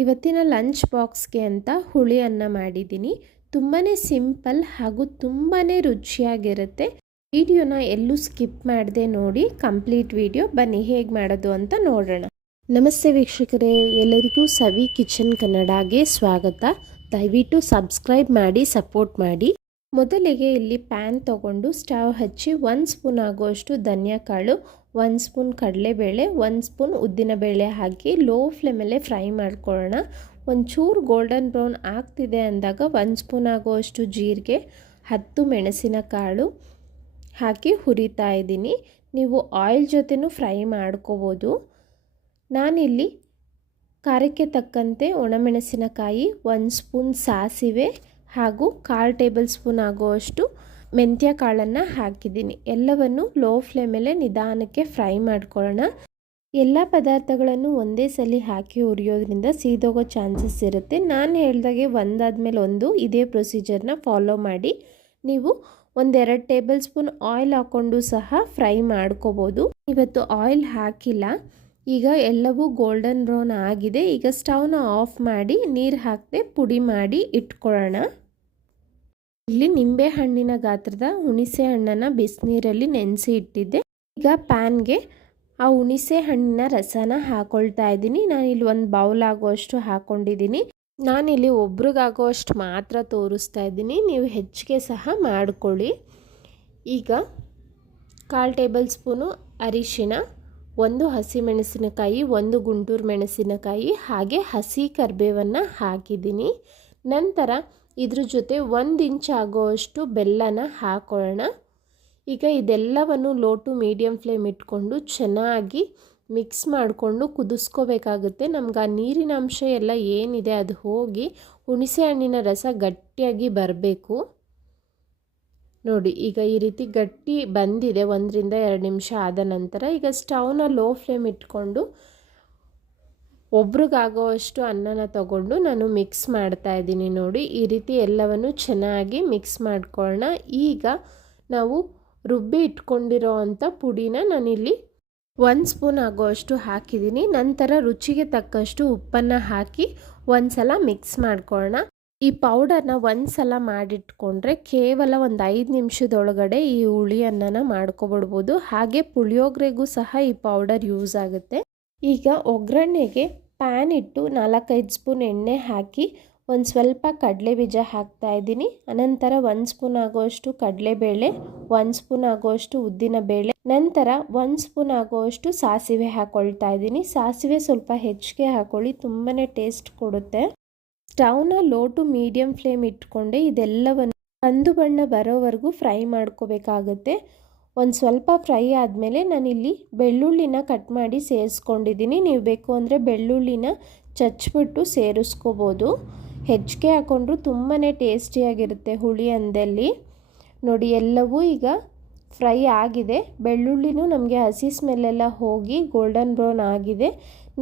ಇವತ್ತಿನ ಲಂಚ್ ಬಾಕ್ಸ್ಗೆ ಅಂತ ಹುಳಿ ಅನ್ನ ಮಾಡಿದ್ದೀನಿ. ತುಂಬಾ ಸಿಂಪಲ್ ಹಾಗೂ ತುಂಬಾ ರುಚಿಯಾಗಿರುತ್ತೆ. ವಿಡಿಯೋನ ಎಲ್ಲೂ ಸ್ಕಿಪ್ ಮಾಡದೆ ನೋಡಿ, ಕಂಪ್ಲೀಟ್ ವಿಡಿಯೋ. ಬನ್ನಿ ಹೇಗೆ ಮಾಡೋದು ಅಂತ ನೋಡೋಣ. ನಮಸ್ತೆ ವೀಕ್ಷಕರೇ, ಎಲ್ಲರಿಗೂ ಸವಿ ಕಿಚನ್ ಕನ್ನಡಗೆ ಸ್ವಾಗತ. ದಯವಿಟ್ಟು ಸಬ್ಸ್ಕ್ರೈಬ್ ಮಾಡಿ, ಸಪೋರ್ಟ್ ಮಾಡಿ. ಮೊದಲಿಗೆ ಇಲ್ಲಿ ಪ್ಯಾನ್ ತಗೊಂಡು ಸ್ಟವ್ ಹಚ್ಚಿ 1 ಸ್ಪೂನ್ ಆಗುವಷ್ಟು ಧನಿಯಾ ಕಾಳು, 1 ಸ್ಪೂನ್ ಕಡಲೆಬೇಳೆ, 1 ಸ್ಪೂನ್ ಉದ್ದಿನಬೇಳೆ ಹಾಕಿ ಲೋ ಫ್ಲೇಮಲ್ಲೇ ಫ್ರೈ ಮಾಡ್ಕೊಳ್ಳೋಣ. ಒಂಚೂರು ಗೋಲ್ಡನ್ ಬ್ರೌನ್ ಆಗ್ತಿದೆ ಅಂದಾಗ 1 ಸ್ಪೂನ್ ಆಗುವಷ್ಟು ಜೀರಿಗೆ, 10 ಮೆಣಸಿನಕಾಳು ಹಾಕಿ ಹುರಿತಾ ಇದ್ದೀನಿ. ನೀವು ಆಯಿಲ್ ಜೊತೆನೂ ಫ್ರೈ ಮಾಡ್ಕೋಬೋದು. ನಾನಿಲ್ಲಿ ಖಾರಕ್ಕೆ ತಕ್ಕಂತೆ ಒಣಮೆಣಸಿನಕಾಯಿ, 1 ಸ್ಪೂನ್ ಸಾಸಿವೆ ಹಾಗೂ 1/4 ಟೇಬಲ್ ಸ್ಪೂನ್ ಆಗುವಷ್ಟು ಮೆಂತ್ಯ ಕಾಳನ್ನು ಹಾಕಿದ್ದೀನಿ. ಎಲ್ಲವನ್ನು ಲೋ ಫ್ಲೇಮಲ್ಲೇ ನಿಧಾನಕ್ಕೆ ಫ್ರೈ ಮಾಡ್ಕೊಳ್ಳೋಣ. ಎಲ್ಲ ಪದಾರ್ಥಗಳನ್ನು ಒಂದೇ ಸಲ ಹಾಕಿ ಹುರಿಯೋದ್ರಿಂದ ಸೀದೋಗೋ ಚಾನ್ಸಸ್ ಇರುತ್ತೆ. ನಾನು ಹೇಳ್ದಾಗೆ ಒಂದಾದ್ಮೇಲೆ ಒಂದು ಇದೇ ಪ್ರೊಸೀಜರ್ನ ಫಾಲೋ ಮಾಡಿ. ನೀವು 1-2 ಟೇಬಲ್ ಸ್ಪೂನ್ ಆಯಿಲ್ ಹಾಕ್ಕೊಂಡು ಸಹ ಫ್ರೈ ಮಾಡ್ಕೋಬೋದು. ಇವತ್ತು ಆಯಿಲ್ ಹಾಕಿಲ್ಲ. ಈಗ ಎಲ್ಲವೂ ಗೋಲ್ಡನ್ ಬ್ರೌನ್ ಆಗಿದೆ. ಈಗ ಸ್ಟವ್ನ ಆಫ್ ಮಾಡಿ ನೀರು ಹಾಕದೆ ಪುಡಿ ಮಾಡಿ ಇಟ್ಕೊಳ್ಳೋಣ. ಇಲ್ಲಿ ನಿಂಬೆ ಹಣ್ಣಿನ ಗಾತ್ರದ ಹುಣಸೆ ಹಣ್ಣನ್ನು ಬಿಸಿನೀರಲ್ಲಿ ನೆನೆಸಿ ಇಟ್ಟಿದ್ದೆ. ಈಗ ಪ್ಯಾನ್ಗೆ ಆ ಹುಣಸೆ ಹಣ್ಣಿನ ರಸನ ಹಾಕೊಳ್ತಾ ಇದ್ದೀನಿ. ನಾನಿಲ್ಲಿ 1 ಬೌಲ್ ಆಗುವಷ್ಟು ಹಾಕ್ಕೊಂಡಿದ್ದೀನಿ. ನಾನಿಲ್ಲಿ ಒಬ್ರಿಗಾಗುವಷ್ಟು ಮಾತ್ರ ತೋರಿಸ್ತಾ ಇದ್ದೀನಿ, ನೀವು ಹೆಚ್ಚಿಗೆ ಸಹ ಮಾಡ್ಕೊಳ್ಳಿ. ಈಗ 1/4 ಟೇಬಲ್ ಸ್ಪೂನು ಅರಿಶಿಣ, 1 ಹಸಿಮೆಣಸಿನಕಾಯಿ, 1 ಗುಂಟೂರು ಮೆಣಸಿನಕಾಯಿ ಹಾಗೆ ಹಸಿ ಕರಿಬೇವನ್ನು ಹಾಕಿದ್ದೀನಿ. ನಂತರ ಇದ್ರ ಜೊತೆ 1 ಇಂಚ್ ಆಗೋಷ್ಟು ಬೆಲ್ಲನ ಹಾಕೊಳ್ಳೋಣ. ಈಗ ಇದೆಲ್ಲವನ್ನು ಲೋ ಟು ಮೀಡಿಯಮ್ ಫ್ಲೇಮ್ ಇಟ್ಕೊಂಡು ಚೆನ್ನಾಗಿ ಮಿಕ್ಸ್ ಮಾಡಿಕೊಂಡು ಕುದಿಸ್ಕೋಬೇಕಾಗುತ್ತೆ. ನಮ್ಗೆ ಆ ನೀರಿನ ಅಂಶ ಎಲ್ಲ ಏನಿದೆ ಅದು ಹೋಗಿ ಹುಣಸೆ ಹಣ್ಣಿನ ರಸ ಗಟ್ಟಿಯಾಗಿ ಬರಬೇಕು. ನೋಡಿ, ಈಗ ಈ ರೀತಿ ಗಟ್ಟಿ ಬಂದಿದೆ. 1-2 ನಿಮಿಷ ಆದ ನಂತರ ಈಗ ಸ್ಟವ್ನ ಲೋ ಫ್ಲೇಮ್ ಇಟ್ಕೊಂಡು ಒಬ್ರಿಗಾಗೋವಷ್ಟು ಅನ್ನನ ತಗೊಂಡು ನಾನು ಮಿಕ್ಸ್ ಮಾಡ್ತಾ ಇದ್ದೀನಿ. ನೋಡಿ, ಈ ರೀತಿ ಎಲ್ಲವನ್ನು ಚೆನ್ನಾಗಿ ಮಿಕ್ಸ್ ಮಾಡ್ಕೊಳ್ಳೋಣ. ಈಗ ನಾವು ರುಬ್ಬಿ ಇಟ್ಕೊಂಡಿರೋ ಅಂಥ ಪುಡಿನ ನಾನಿಲ್ಲಿ 1 ಸ್ಪೂನ್ ಆಗೋವಷ್ಟು ಹಾಕಿದ್ದೀನಿ. ನಂತರ ರುಚಿಗೆ ತಕ್ಕಷ್ಟು ಉಪ್ಪನ್ನು ಹಾಕಿ ಒಂದು ಸಲ ಮಿಕ್ಸ್ ಮಾಡ್ಕೊಳ್ಳೋಣ. ಈ ಪೌಡರ್ನ 1 ಸಲ ಮಾಡಿಟ್ಕೊಂಡ್ರೆ ಕೇವಲ 5 ನಿಮಿಷದೊಳಗಡೆ ಈ ಹುಳಿ ಅನ್ನನ ಮಾಡ್ಕೊಬಿಡ್ಬೋದು. ಹಾಗೆ ಪುಳಿಯೋಗರೆಗೂ ಸಹ ಈ ಪೌಡರ್ ಯೂಸ್ ಆಗುತ್ತೆ. ಈಗ ಒಗ್ಗರಣೆಗೆ ಪ್ಯಾನ್ ಇಟ್ಟು 4-5 ಸ್ಪೂನ್ ಎಣ್ಣೆ ಹಾಕಿ ಒಂದು ಸ್ವಲ್ಪ ಕಡಲೆ ಬೀಜ ಹಾಕ್ತಾ ಇದ್ದೀನಿ. ಅನಂತರ 1 ಸ್ಪೂನ್ ಆಗುವಷ್ಟು ಕಡಲೆಬೇಳೆ, 1 ಸ್ಪೂನ್ ಆಗುವಷ್ಟು ಉದ್ದಿನಬೇಳೆ, ನಂತರ 1 ಸ್ಪೂನ್ ಆಗುವಷ್ಟು ಸಾಸಿವೆ ಹಾಕ್ಕೊಳ್ತಾ ಇದ್ದೀನಿ. ಸಾಸಿವೆ ಸ್ವಲ್ಪ ಹೆಚ್ಚಿಗೆ ಹಾಕೊಳ್ಳಿ, ತುಂಬಾ ಟೇಸ್ಟ್ ಕೊಡುತ್ತೆ. ಸ್ಟವ್ನ ಲೋ ಟು ಮೀಡಿಯಮ್ ಫ್ಲೇಮ್ ಇಟ್ಕೊಂಡೆ ಇದೆಲ್ಲವನ್ನು ಕಂದು ಬಣ್ಣ ಬರೋವರೆಗೂ ಫ್ರೈ ಮಾಡ್ಕೋಬೇಕಾಗುತ್ತೆ. ಒಂದು ಸ್ವಲ್ಪ ಫ್ರೈ ಆದಮೇಲೆ ನಾನಿಲ್ಲಿ ಬೆಳ್ಳುಳ್ಳಿನ ಕಟ್ ಮಾಡಿ ಸೇರಿಸ್ಕೊಂಡಿದ್ದೀನಿ. ನೀವು ಬೇಕು ಅಂದರೆ ಬೆಳ್ಳುಳ್ಳಿನ ಚಚ್ಚಿಬಿಟ್ಟು ಸೇರಿಸ್ಕೋಬೋದು. ಹೆಚ್ಚಿಗೆ ಹಾಕ್ಕೊಂಡ್ರು ತುಂಬಾ ಟೇಸ್ಟಿಯಾಗಿರುತ್ತೆ ಹುಳಿ ಅಂದಲ್ಲಿ. ನೋಡಿ, ಎಲ್ಲವೂ ಈಗ ಫ್ರೈ ಆಗಿದೆ. ಬೆಳ್ಳುಳ್ಳಿನೂ ನಮಗೆ ಹಸಿ ಸ್ಮೆಲ್ಲೆಲ್ಲ ಹೋಗಿ ಗೋಲ್ಡನ್ ಬ್ರೌನ್ ಆಗಿದೆ.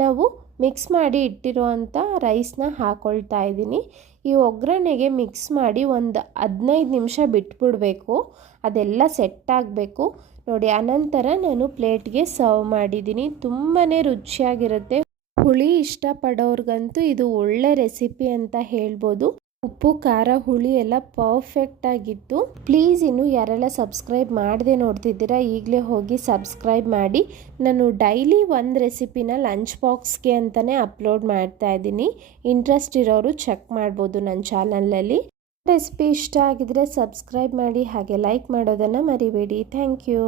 ನಾವು ಮಿಕ್ಸ್ ಮಾಡಿ ಇಟ್ಟಿರೋ ಅಂಥ ರೈಸ್ನ ಹಾಕ್ಕೊಳ್ತಾ ಇದ್ದೀನಿ. ಈ ಒಗ್ಗರಣೆಗೆ ಮಿಕ್ಸ್ ಮಾಡಿ ಒಂದು 15 ನಿಮಿಷ ಬಿಟ್ಬಿಡಬೇಕು. ಅದೆಲ್ಲ ಸೆಟ್ ಆಗಬೇಕು. ನೋಡಿ, ಅನಂತರ ನಾನು ಪ್ಲೇಟ್ಗೆ ಸರ್ವ್ ಮಾಡಿದ್ದೀನಿ. ತುಂಬಾ ರುಚಿಯಾಗಿರುತ್ತೆ. ಹುಳಿ ಇಷ್ಟಪಡೋರ್ಗಂತೂ ಇದು ಒಳ್ಳೆ ರೆಸಿಪಿ ಅಂತ ಹೇಳ್ಬೋದು. ಉಪ್ಪು, ಖಾರ, ಹುಳಿ ಎಲ್ಲ ಪರ್ಫೆಕ್ಟ್ ಆಗಿತ್ತು. ಪ್ಲೀಸ್ ಇನ್ನು ಯಾರೆಲ್ಲ ಸಬ್ಸ್ಕ್ರೈಬ್ ಮಾಡದೆ ನೋಡ್ತಿದ್ದೀರಾ ಈಗಲೇ ಹೋಗಿ ಸಬ್ಸ್ಕ್ರೈಬ್ ಮಾಡಿ. ನಾನು ಡೈಲಿ ಒಂದು ರೆಸಿಪಿನ ಲಂಚ್ ಬಾಕ್ಸ್ಗೆ ಅಂತಲೇ ಅಪ್ಲೋಡ್ ಮಾಡ್ತಾ ಇದ್ದೀನಿ. ಇಂಟ್ರೆಸ್ಟ್ ಇರೋರು ಚೆಕ್ ಮಾಡ್ಬೋದು ನನ್ನ ಚಾನಲಲ್ಲಿ. ರೆಸಿಪಿ ಇಷ್ಟ ಆಗಿದ್ರೆ ಸಬ್ಸ್ಕ್ರೈಬ್ ಮಾಡಿ ಹಾಗೆ ಲೈಕ್ ಮಾಡೋದನ್ನು ಮರಿಬೇಡಿ. Thank you.